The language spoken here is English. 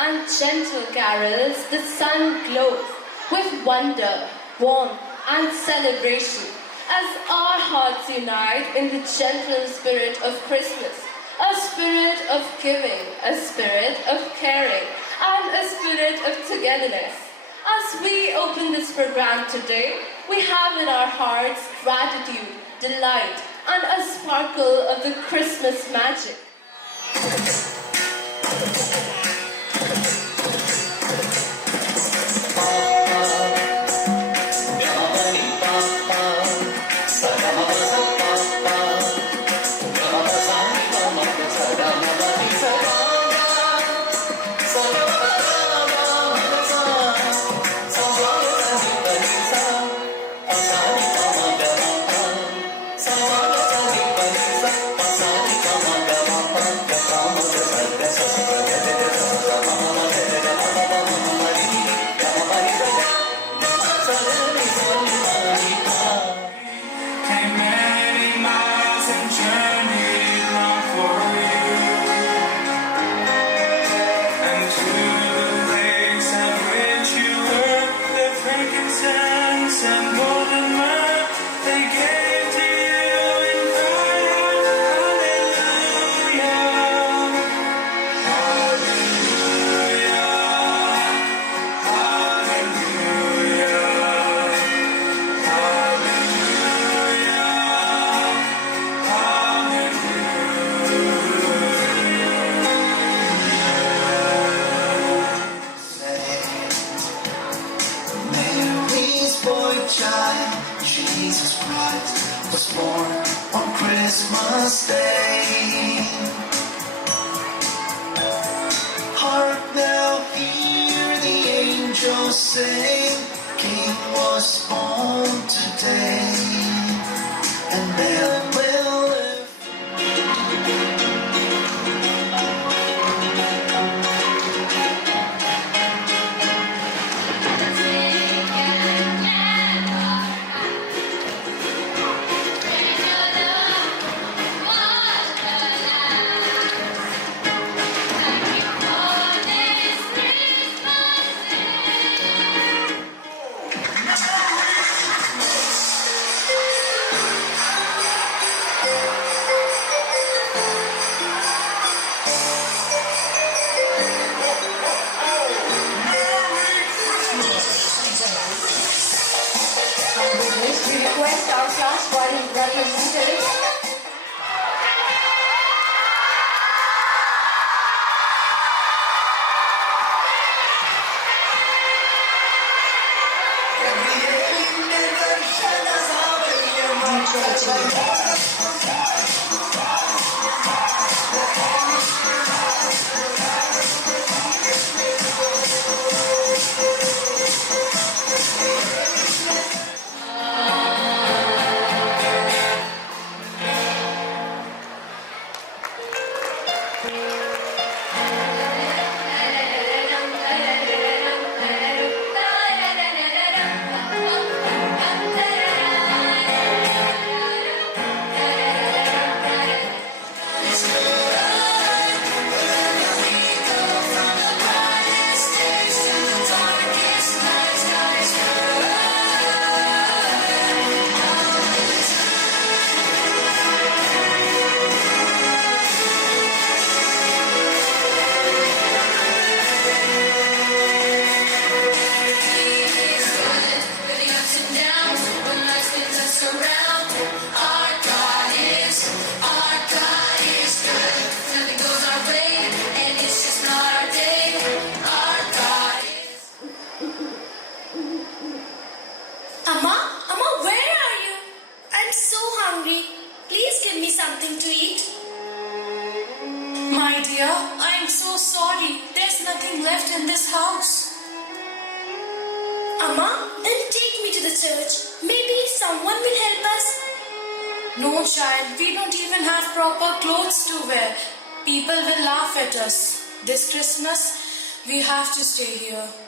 and gentle carols, the sun glows with wonder, warmth, and celebration as our hearts unite in the gentle spirit of Christmas, a spirit of giving, a spirit of caring, and a spirit of togetherness. As we open this program today, we have in our hearts gratitude, delight, and a sparkle of the Christmas magic. Jesus Christ was born on Christmas Day. Hark now, hear the angels sing, King was born today, and men will live. We request our class body representatives something to eat? My dear, I am so sorry. There's nothing left in this house. Amma, then take me to the church. Maybe someone will help us. No, child, we don't even have proper clothes to wear. People will laugh at us. This Christmas, we have to stay here.